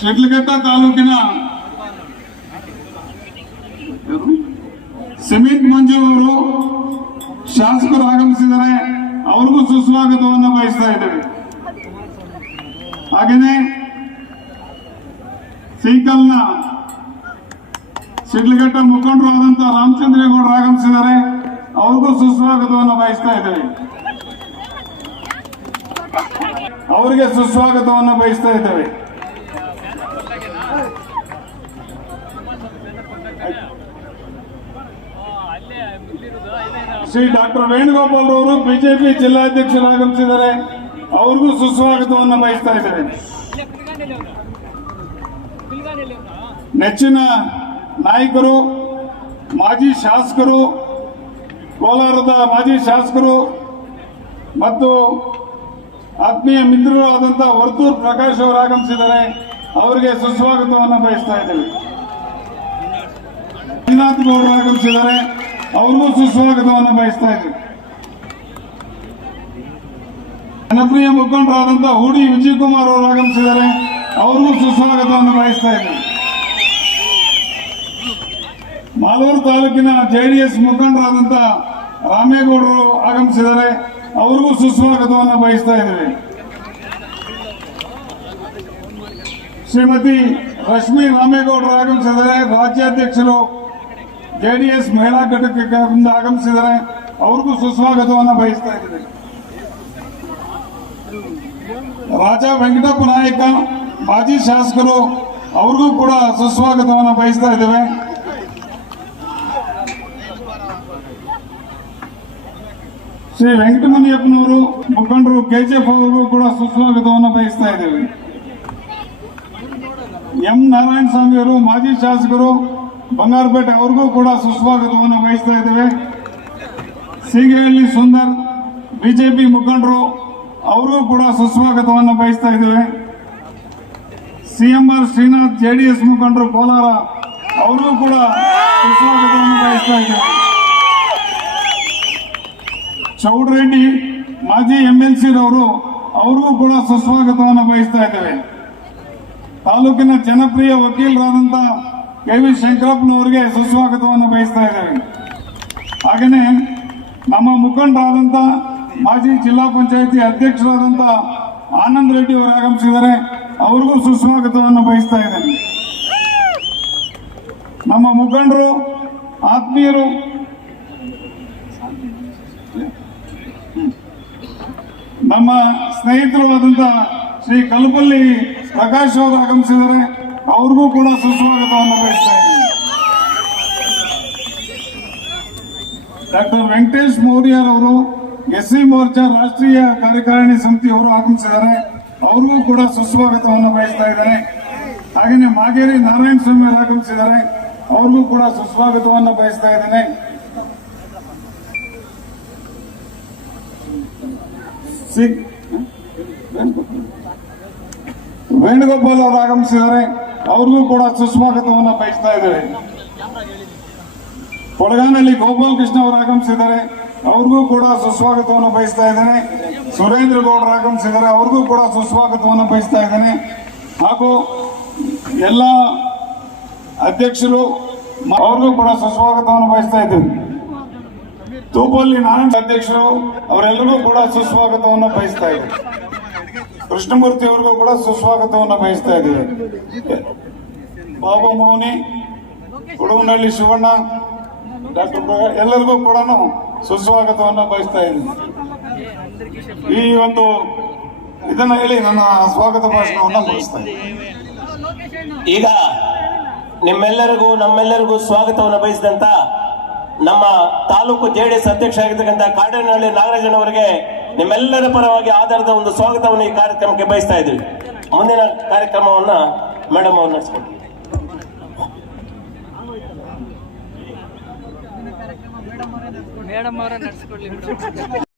ಶಿಡ್ಲಘಟ್ಟ ತಾಲೂಕಿನ ಸಮೀತ್ ಮಂಜು ಅವರು ಶಾಸಕರು ಆಗಮಿಸಿದರೆ ಅವ್ರಿಗೂ ಸುಸ್ವಾಗತವನ್ನು ಬಯಸ್ತಾ ಇದ್ದೇವೆ. ಹಾಗೆಯೇ ಸೀಕಲ್ನ ಶಿಡ್ಲಘಟ್ಟ ಮುಖಂಡರು ಆದಂತಹ ರಾಮಚಂದ್ರೇಗೌಡರು ಆಗಮಿಸಿದ್ದಾರೆ ಅವ್ರಿಗೂ ಸುಸ್ವಾಗತವನ್ನು ಬಯಸ್ತಾ ಇದ್ದೇವೆ. ಅವರಿಗೆ ಸುಸ್ವಾಗತವನ್ನು ಬಯಸ್ತಾ ಇದ್ದೇವೆ. ಶ್ರೀ ಡಾಕ್ಟರ್ ವೇಣುಗೋಪಾಲ್ ಅವರು ಬಿಜೆಪಿ ಜಿಲ್ಲಾಧ್ಯಕ್ಷರು ಆಗಮಿಸಿದ್ದಾರೆ. ಅವ್ರಿಗೂ ಸುಸ್ವಾಗತವನ್ನು ಬಯಸ್ತಾ ಇದ್ದೇವೆ ನೆಚ್ಚಿನ ನಾಯಕರು, ಮಾಜಿ ಶಾಸಕರು, ಕೋಲಾರದ ಮಾಜಿ ಶಾಸಕರು ಮತ್ತು ಆತ್ಮೀಯ ಮಿತ್ರರು ಆದಂತಹ ವರ್ತೂರ್ ಪ್ರಕಾಶ್ ಅವರು ಆಗಮಿಸಿದ್ದಾರೆ. ಅವರಿಗೆ ಸುಸ್ವಾಗತವನ್ನು ಬಯಸ್ತಾ ಇದ್ದೇವೆ ಶ್ರೀನಾಥ್ ಅವರು ಆಗಮಿಸಿದ್ದಾರೆ. ಅವ್ರಿಗೂ ಸುಸ್ವಾಗತವನ್ನು ಬಯಸ್ತಾ ಇದ್ರು. ಜನಪ್ರಿಯ ಮುಖಂಡರಾದಂತಹ ಹೂಡಿ ವಿಜಯ್ ಕುಮಾರ್ ಅವರು ಆಗಮಿಸಿದ್ದಾರೆ. ಅವ್ರಿಗೂ ಸುಸ್ವಾಗತವನ್ನು ಬಯಸ್ತಾ ಇದ್ರು. ಮಾಲೂರು ತಾಲೂಕಿನ ಜೆಡಿಎಸ್ ಮುಖಂಡರಾದಂತಹ ರಾಮೇಗೌಡರು ಆಗಮಿಸಿದ್ದಾರೆ. ಅವ್ರಿಗೂ ಸುಸ್ವಾಗತವನ್ನು ಬಯಸ್ತಾ ಇದ್ದೀವಿ ಶ್ರೀಮತಿ ರಶ್ಮಿ ರಾಮೇಗೌಡರು ಆಗಮಿಸಿದರೆ ರಾಜ್ಯಾಧ್ಯಕ್ಷರು ಜೆಡಿಎಸ್ ಮಹಿಳಾ ಘಟಕಕ್ಕೆ ಆಗಮಿಸಿದರೆ ಅವ್ರಿಗೂ ಸುಸ್ವಾಗತವನ್ನು ಬಯಸ್ತಾ ಇದ್ದೇವೆ ರಾಜಾ ವೆಂಕಟಪ್ಪ ನಾಯಕ, ಮಾಜಿ ಶಾಸಕರು ಅವ್ರಿಗೂ ಕೂಡ ಸುಸ್ವಾಗತವನ್ನು ಬಯಸ್ತಾ ಇದ್ದೇವೆ. ಶ್ರೀ ವೆಂಕಟಮುನಿಯಪ್ಪನವರು, ಮುಖಂಡರು ಕೆಜಿಎಫ್ ಅವ್ರಿಗೂ ಕೂಡ ಸುಸ್ವಾಗತವನ್ನು ಬಯಸ್ತಾ ಇದ್ದೇವೆ. ಎಂ ನಾರಾಯಣ ಸ್ವಾಮಿ ಅವರು ಮಾಜಿ ಶಾಸಕರು ಬಂಗಾರಪೇಟೆ ಅವ್ರಿಗೂ ಕೂಡ ಸುಸ್ವಾಗತವನ್ನು ವಹಿಸ್ತಾ ಇದ್ದೇವೆ. ಸೀಗೆಹಳ್ಳಿ ಸುಂದರ್, ಬಿಜೆಪಿ ಮುಖಂಡರು, ಅವರಿಗೂ ಕೂಡ ಸುಸ್ವಾಗತವನ್ನು ಬಯಸ್ತಾ ಇದ್ದೇವೆ. ಸಿಎಂಆರ್ ಶ್ರೀನಾಥ್ ಜೆಡಿಎಸ್ ಮುಖಂಡರು ಕೋಲಾರ, ಅವರಿಗೂ ಕೂಡ ಸುಸ್ವಾಗತವನ್ನು ಬಯಸ್ತಾ ಇದ್ದೇವೆ. ಚೌಡ್ರೆಡ್ಡಿ, ಮಾಜಿ ಎಂ ಎಲ್ ಸಿರವರು ಅವ್ರಿಗೂ ಕೂಡ ಸುಸ್ವಾಗತವನ್ನು ಬಯಸ್ತಾ ಇದ್ದೇವೆ. ತಾಲೂಕಿನ ಜನಪ್ರಿಯ ವಕೀಲರಾದಂಥ ಕೆ ವಿ ಶಂಕರಪ್ಪನವರಿಗೆ ಸುಸ್ವಾಗತವನ್ನು ಬಯಸ್ತಾ ಇದ್ದೇವೆ. ಹಾಗೆಯೇ ನಮ್ಮ ಮುಖಂಡರಾದಂಥ ಮಾಜಿ ಜಿಲ್ಲಾ ಪಂಚಾಯತಿ ಅಧ್ಯಕ್ಷರಾದಂಥ ಆನಂದ್ ರೆಡ್ಡಿ ಅವರು ಆಗಮಿಸಿದ್ದಾರೆ. ಅವ್ರಿಗೂ ಸುಸ್ವಾಗತವನ್ನು ಬಯಸ್ತಾ ಇದ್ದೇನೆ. ನಮ್ಮ ಮುಖಂಡರು, ಆತ್ಮೀಯರು, ನಮ್ಮ ಸ್ನೇಹಿತರು ಆದಂಥ ಶ್ರೀ ಕಲ್ಪಲ್ಲಿ ಪ್ರಕಾಶ್ ಅವರು ಆಗಮಿಸಿದ್ದಾರೆ. ಅವ್ರಿಗೂ ಕೂಡ ಸುಸ್ವಾಗತವನ್ನು ಬಯಸ್ತಾ ಇದ್ದೀನಿ. ಡಾಕ್ಟರ್ ವೆಂಕಟೇಶ್ ಮೌರ್ಯರವರು ಎಸ್ ಸಿ ಮೋರ್ಚಾ ರಾಷ್ಟ್ರೀಯ ಕಾರ್ಯಕಾರಿಣಿ ಸಮಿತಿ ಅವರು ಆಗಮಿಸಿದ್ದಾರೆ. ಅವ್ರಿಗೂ ಕೂಡ ಸುಸ್ವಾಗತವನ್ನು ಬಯಸ್ತಾ ಇದ್ದಾರೆ ಹಾಗೆಯೇ ಮಾಗೇರಿ ನಾರಾಯಣ ಸ್ವಾಮಿ ಅವರು ಆಗಮಿಸಿದ್ದಾರೆ. ಅವ್ರಿಗೂ ಕೂಡ ಸುಸ್ವಾಗತವನ್ನು ಬಯಸ್ತಾ ಇದ್ದೇನೆ. ವೇಣುಗೋಪಾಲ್ ಅವರು ಆಗಮಿಸಿದ್ದಾರೆ. ಅವ್ರಿಗೂ ಕೂಡ ಸುಸ್ವಾಗತವನ್ನು ಬಯಸ್ತಾ ಇದ್ದೇವೆ ಕೊಡಗಾನಹಳ್ಳಿ ಗೋಪಾಲ್ ಕೃಷ್ಣ ಅವರು ಆಗಮಿಸಿದ್ದಾರೆ. ಅವ್ರಿಗೂ ಕೂಡ ಸುಸ್ವಾಗತವನ್ನು ಬಯಸ್ತಾ ಇದ್ದೇನೆ. ಸುರೇಂದ್ರ ಗೌಡರು ಆಗಮಿಸಿದ್ದಾರೆ. ಅವ್ರಿಗೂ ಕೂಡ ಸುಸ್ವಾಗತವನ್ನು ಬಯಸ್ತಾ ಇದ್ದೇನೆ. ಹಾಗೂ ಎಲ್ಲ ಅಧ್ಯಕ್ಷರು ಅವ್ರಿಗೂ ಕೂಡ ಸುಸ್ವಾಗತವನ್ನು ಬಯಸ್ತಾ ಇದ್ದೇವೆ ತೂಪಲ್ಲಿ ನಾರಾಯಣ ಅಧ್ಯಕ್ಷರು ಅವರೆಲ್ಲರೂ ಕೂಡ ಸುಸ್ವಾಗತವನ್ನು ಬಯಸ್ತಾ ಇದ್ದಾರೆ. ಕೃಷ್ಣಮೂರ್ತಿ ಅವ್ರಿಗೂ ಕೂಡ ಸುಸ್ವಾಗತವನ್ನು ಬಯಸ್ತಾ ಇದ್ದೀವಿ. ಬಾಬಾ ಮೌನಿ ಕುಡುಮನಹಳ್ಳಿ ಶಿವಣ್ಣ, ಡಾಕ್ಟರ್ ಎಲ್ಲರಿಗೂ ಕೂಡ ಸುಸ್ವಾಗತವನ್ನು ಬಯಸ್ತಾ ಇದ್ದೀನಿ ಈ ಒಂದು ಇದನ್ನ ಹೇಳಿ ನನ್ನ ಸ್ವಾಗತ ಭಾಷಣವನ್ನು ಇದ್ದೀವಿ ಈಗ ನಿಮ್ಮೆಲ್ಲರಿಗೂ, ನಮ್ಮೆಲ್ಲರಿಗೂ ಸ್ವಾಗತವನ್ನು ಬಯಸಿದಂತ ನಮ್ಮ ತಾಲೂಕು ಜೆಡಿಎಸ್ ಅಧ್ಯಕ್ಷ ಆಗಿರ್ತಕ್ಕಂಥ ಕಾಡೇನಹಳ್ಳಿ ನಾಗರಾಜನವರಿಗೆ ನಿಮ್ಮೆಲ್ಲರ ಪರವಾಗಿ ಆಧಾರದ ಒಂದು ಸ್ವಾಗತವನ್ನು ಈ ಕಾರ್ಯಕ್ರಮಕ್ಕೆ ಬಯಸ್ತಾ ಇದ್ದೀವಿ ಮುಂದಿನ ಕಾರ್ಯಕ್ರಮವನ್ನ ಮೇಡಮ್ ಅವ್ರು ನಡೆಸ್ಕೊಡ್ತೀವಿ ಮೇಡಮ್ ಅವರ ನಡೆಸ್ಕೊಡ್ಲಿ